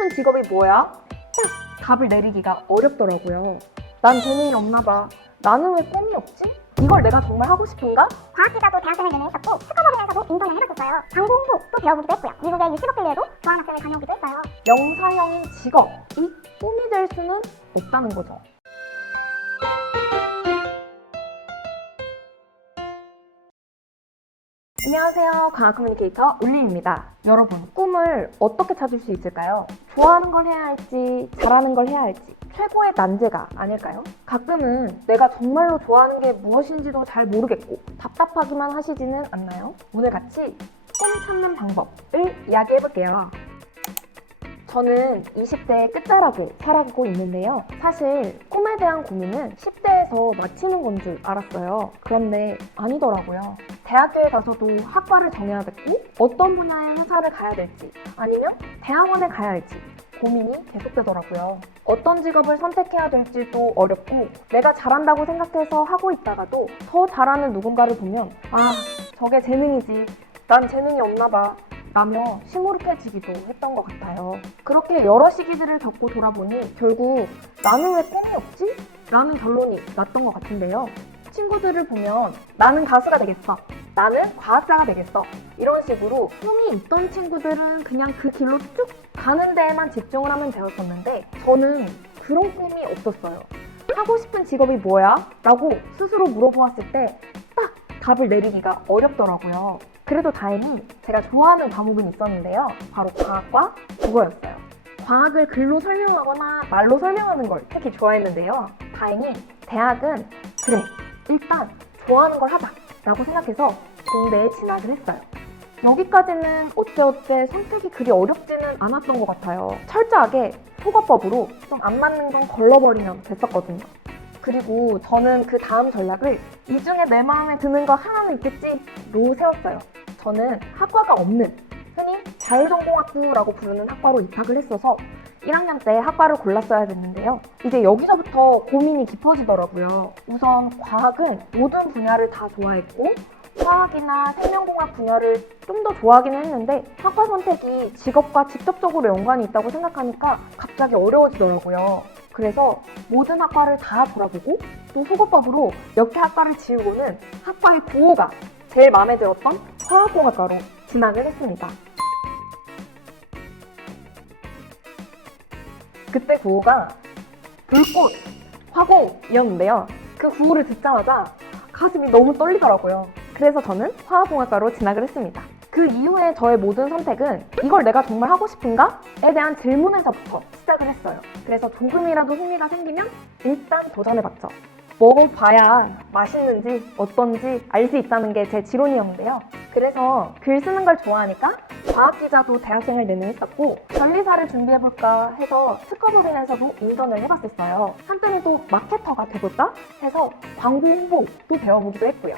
싶은 직업이 뭐야? 답을 내리기가 어렵더라고요. 난 재능이 없나 봐. 나는 왜 꿈이 없지? 이걸 내가 정말 하고 싶은가? 과학기자도 대학생을 연애했었고 스카버리에서도 인턴을 해봤었어요. 방공호도 배워보기도 했고요. 미국의 UC 버클리에도 교환학생을 다녀오기도 했어요. 영사형인 직업이 꿈이 될 수는 없다는 거죠. 안녕하세요. 과학 커뮤니케이터 울림입니다. 여러분, 꿈을 어떻게 찾을 수 있을까요? 좋아하는 걸 해야 할지, 잘하는 걸 해야 할지 최고의 난제가 아닐까요? 가끔은 내가 정말로 좋아하는 게 무엇인지도 잘 모르겠고 답답하기만 하시지는 않나요? 오늘 같이 꿈 찾는 방법을 이야기해볼게요. 저는 20대 끝자락을 살아가고 있는데요. 사실 꿈에 대한 고민은 10대에서 마치는 건 줄 알았어요. 그런데 아니더라고요. 대학교에 가서도 학과를 정해야 됐고 어떤 분야의 회사를 가야 될지 아니면 대학원에 가야 할지 고민이 계속되더라고요. 어떤 직업을 선택해야 될지도 어렵고 내가 잘한다고 생각해서 하고 있다가도 더 잘하는 누군가를 보면 아, 저게 재능이지. 난 재능이 없나 봐. 라며 시무룩해지기도 했던 것 같아요. 그렇게 여러 시기들을 겪고 돌아보니 결국 나는 왜 꿈이 없지? 라는 결론이 났던 것 같은데요. 친구들을 보면 나는 가수가 되겠어. 나는 과학자가 되겠어. 이런 식으로 꿈이 있던 친구들은 그냥 그 길로 쭉 가는 데에만 집중을 하면 되었었는데 저는 그런 꿈이 없었어요. 하고 싶은 직업이 뭐야? 라고 스스로 물어보았을 때 딱 답을 내리기가 어렵더라고요. 그래도 다행히 제가 좋아하는 과목은 있었는데요. 바로 과학과 국어였어요. 과학을 글로 설명하거나 말로 설명하는 걸 특히 좋아했는데요. 다행히 대학은 그래, 일단 좋아하는 걸 하자 라고 생각해서 공대에 진학을 했어요. 여기까지는 어째 선택이 그리 어렵지는 않았던 것 같아요. 철저하게 속어법으로 좀 안 맞는 건 걸러버리면 됐었거든요. 그리고 저는 그 다음 전략을 이 중에 내 마음에 드는 거 하나는 있겠지로 세웠어요. 저는 학과가 없는 흔히 자율전공학부라고 부르는 학과로 입학을 했어서 1학년 때 학과를 골랐어야 됐는데요. 이제 여기서부터 고민이 깊어지더라고요. 우선 과학은 모든 분야를 다 좋아했고 화학이나 생명공학 분야를 좀 더 좋아하긴 했는데 학과 선택이 직업과 직접적으로 연관이 있다고 생각하니까 갑자기 어려워지더라고요. 그래서 모든 학과를 다 돌아보고 또 속어법으로 몇 개 학과를 지우고는 학과의 구호가 제일 마음에 들었던 화학공학과로 진학을 했습니다. 그때 구호가 불꽃, 화공이었는데요. 그 구호를 듣자마자 가슴이 너무 떨리더라고요. 그래서 저는 화학공학과로 진학을 했습니다. 그 이후에 저의 모든 선택은 이걸 내가 정말 하고 싶은가? 에 대한 질문에서부터 시작을 했어요. 그래서 조금이라도 흥미가 생기면 일단 도전해봤죠. 먹어봐야 맛있는지 어떤지 알 수 있다는 게 제 지론이었는데요. 그래서 글 쓰는 걸 좋아하니까 과학기자도 대학생을 내내 했었고 변리사를 준비해볼까 해서 스커버린에서도 인턴을 해봤었어요. 한때는 또 마케터가 돼볼까 해서 광고 홍보도 배워보기도 했고요.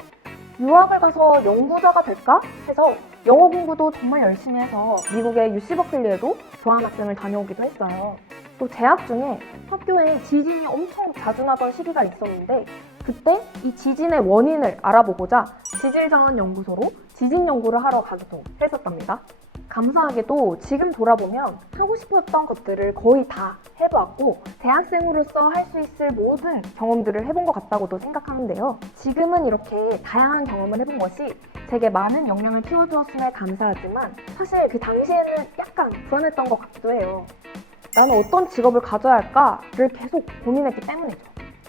유학을 가서 연구자가 될까 해서 영어 공부도 정말 열심히 해서 미국의 UC 버클리에도 교환학생을 다녀오기도 했어요. 또 재학 중에 학교에 지진이 엄청 자주 나던 시기가 있었는데 그때 이 지진의 원인을 알아보고자 지질자원연구소로 지진 연구를 하러 가기도 했었답니다. 감사하게도 지금 돌아보면 하고 싶었던 것들을 거의 다 해보았고 대학생으로서 할 수 있을 모든 경험들을 해본 것 같다고도 생각하는데요. 지금은 이렇게 다양한 경험을 해본 것이 제게 많은 역량을 키워주었음에 감사하지만 사실 그 당시에는 약간 불안했던 것 같기도 해요. 나는 어떤 직업을 가져야 할까를 계속 고민했기 때문이죠.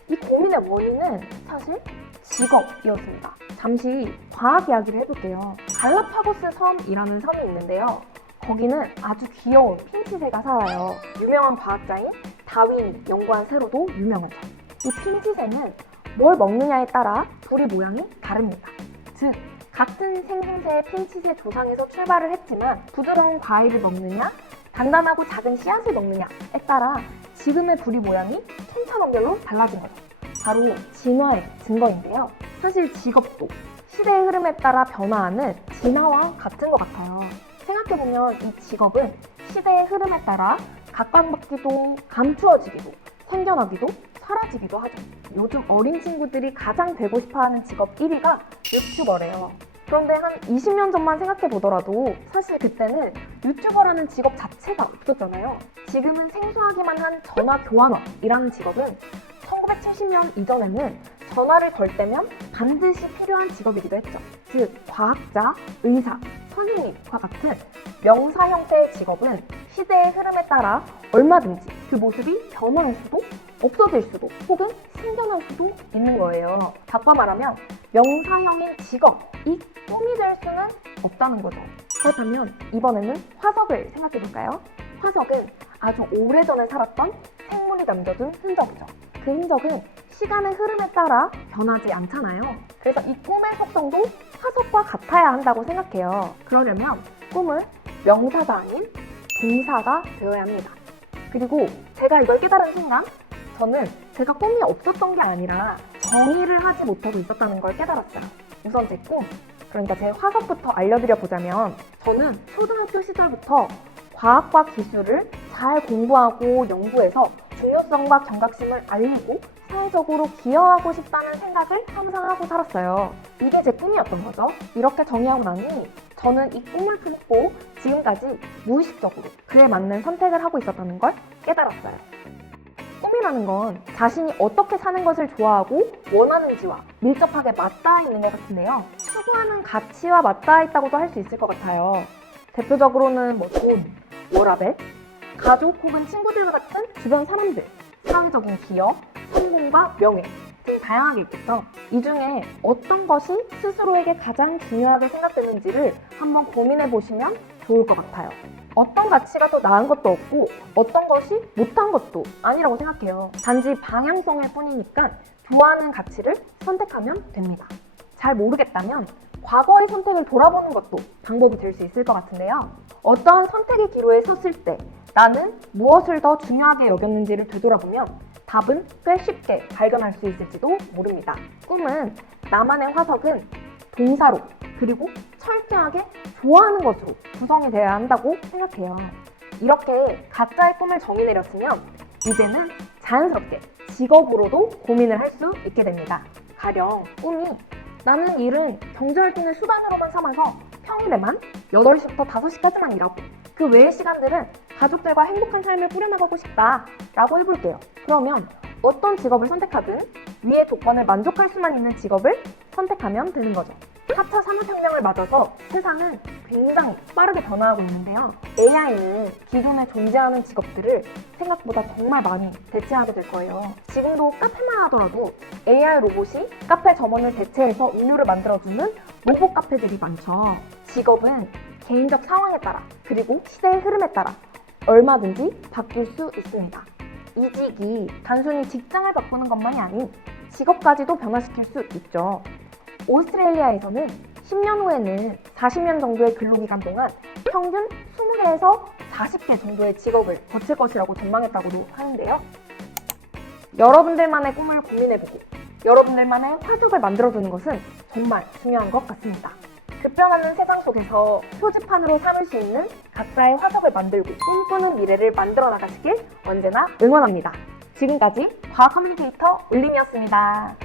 이 고민의 원인은 사실 직업이었습니다. 잠시 과학 이야기를 해볼게요. 갈라파고스 섬이라는 섬이 있는데요. 거기는 아주 귀여운 핀치새가 살아요. 유명한 과학자인 다윈이 연구한 새로도 유명하죠. 이 핀치새는 뭘 먹느냐에 따라 부리 모양이 다릅니다. 즉, 같은 생김새의 핀치새 조상에서 출발을 했지만 부드러운 과일을 먹느냐 단단하고 작은 씨앗을 먹느냐에 따라 지금의 부리 모양이 천차만별로 달라진 거죠. 바로 진화의 증거인데요. 사실 직업도 시대의 흐름에 따라 변화하는 진화와 같은 것 같아요. 생각해보면 이 직업은 시대의 흐름에 따라 각광받기도 감추어지기도 생겨나기도 사라지기도 하죠. 요즘 어린 친구들이 가장 되고 싶어하는 직업 1위가 유튜버래요. 그런데 한 20년 전만 생각해 보더라도 사실 그때는 유튜버라는 직업 자체가 없었잖아요. 지금은 생소하기만 한 전화 교환원이라는 직업은 1970년 이전에는 전화를 걸 때면 반드시 필요한 직업이기도 했죠. 즉, 과학자, 의사, 선생님과 같은 명사 형태의 직업은 시대의 흐름에 따라 얼마든지 그 모습이 변할 수도 없어질 수도 혹은 생겨날 수도 있는 거예요. 바꿔 말하면 명사형인 직업이 꿈이 될 수는 없다는 거죠. 그렇다면 이번에는 화석을 생각해 볼까요? 화석은 아주 오래전에 살았던 생물이 남겨둔 흔적이죠. 그 흔적은 시간의 흐름에 따라 변하지 않잖아요. 그래서 이 꿈의 속성도 화석과 같아야 한다고 생각해요. 그러려면 꿈은 명사가 아닌 동사가 되어야 합니다. 그리고 제가 이걸 깨달은 순간 저는 제가 꿈이 없었던 게 아니라 정의를 하지 못하고 있었다는 걸 깨달았어요. 우선 제 꿈, 그러니까 제 화석부터 알려드려 보자면 저는 초등학교 시절부터 과학과 기술을 잘 공부하고 연구해서 중요성과 경각심을 알리고 사회적으로 기여하고 싶다는 생각을 항상 하고 살았어요. 이게 제 꿈이었던 거죠. 이렇게 정의하고 나니 저는 이 꿈을 품고 지금까지 무의식적으로 그에 맞는 선택을 하고 있었다는 걸 깨달았어요. 꿈이라는 건 자신이 어떻게 사는 것을 좋아하고 원하는지와 밀접하게 맞닿아 있는 것 같은데요. 추구하는 가치와 맞닿아 있다고도 할 수 있을 것 같아요. 대표적으로는 돈, 워라밸, 가족 혹은 친구들과 같은 주변 사람들, 사회적인 기여, 성공과 명예 등 다양하게 있겠죠. 이 중에 어떤 것이 스스로에게 가장 중요하게 생각되는지를 한번 고민해 보시면 좋을 것 같아요. 어떤 가치가 더 나은 것도 없고 어떤 것이 못한 것도 아니라고 생각해요. 단지 방향성일 뿐이니까 좋아하는 가치를 선택하면 됩니다. 잘 모르겠다면 과거의 선택을 돌아보는 것도 방법이 될 수 있을 것 같은데요. 어떠한 선택의 기로에 섰을 때 나는 무엇을 더 중요하게 여겼는지를 되돌아보면 답은 꽤 쉽게 발견할 수 있을지도 모릅니다. 꿈은 나만의 화석은 동사로 그리고 철저하게 좋아하는 것으로 구성이 되어야 한다고 생각해요. 이렇게 각자의 꿈을 정의 내렸으면 이제는 자연스럽게 직업으로도 고민을 할 수 있게 됩니다. 가령 꿈이 나는 일은 경제활동의 수단으로만 삼아서 평일에만 8시부터 5시까지만 일하고 그 외의 시간들은 가족들과 행복한 삶을 꾸려나가고 싶다 라고 해볼게요. 그러면 어떤 직업을 선택하든 위의 조건을 만족할 수만 있는 직업을 선택하면 되는 거죠. 4차 산업혁명을 맞아서 세상은 굉장히 빠르게 변화하고 있는데요. AI는 기존에 존재하는 직업들을 생각보다 정말 많이 대체하게 될 거예요. 지금도 카페만 하더라도 AI 로봇이 카페 점원을 대체해서 음료를 만들어주는 로봇 카페들이 많죠. 직업은 개인적 상황에 따라 그리고 시대의 흐름에 따라 얼마든지 바뀔 수 있습니다. 이직이 단순히 직장을 바꾸는 것만이 아닌 직업까지도 변화시킬 수 있죠. 오스트레일리아에서는 10년 후에는 40년 정도의 근로기간 동안 평균 20개에서 40개 정도의 직업을 거칠 것이라고 전망했다고도 하는데요. 여러분들만의 꿈을 고민해보고 여러분들만의 화석을 만들어두는 것은 정말 중요한 것 같습니다. 급변하는 세상 속에서 표지판으로 삼을 수 있는 각자의 화석을 만들고 꿈꾸는 미래를 만들어 나가시길 언제나 응원합니다. 지금까지 과학 커뮤니케이터 울림이었습니다.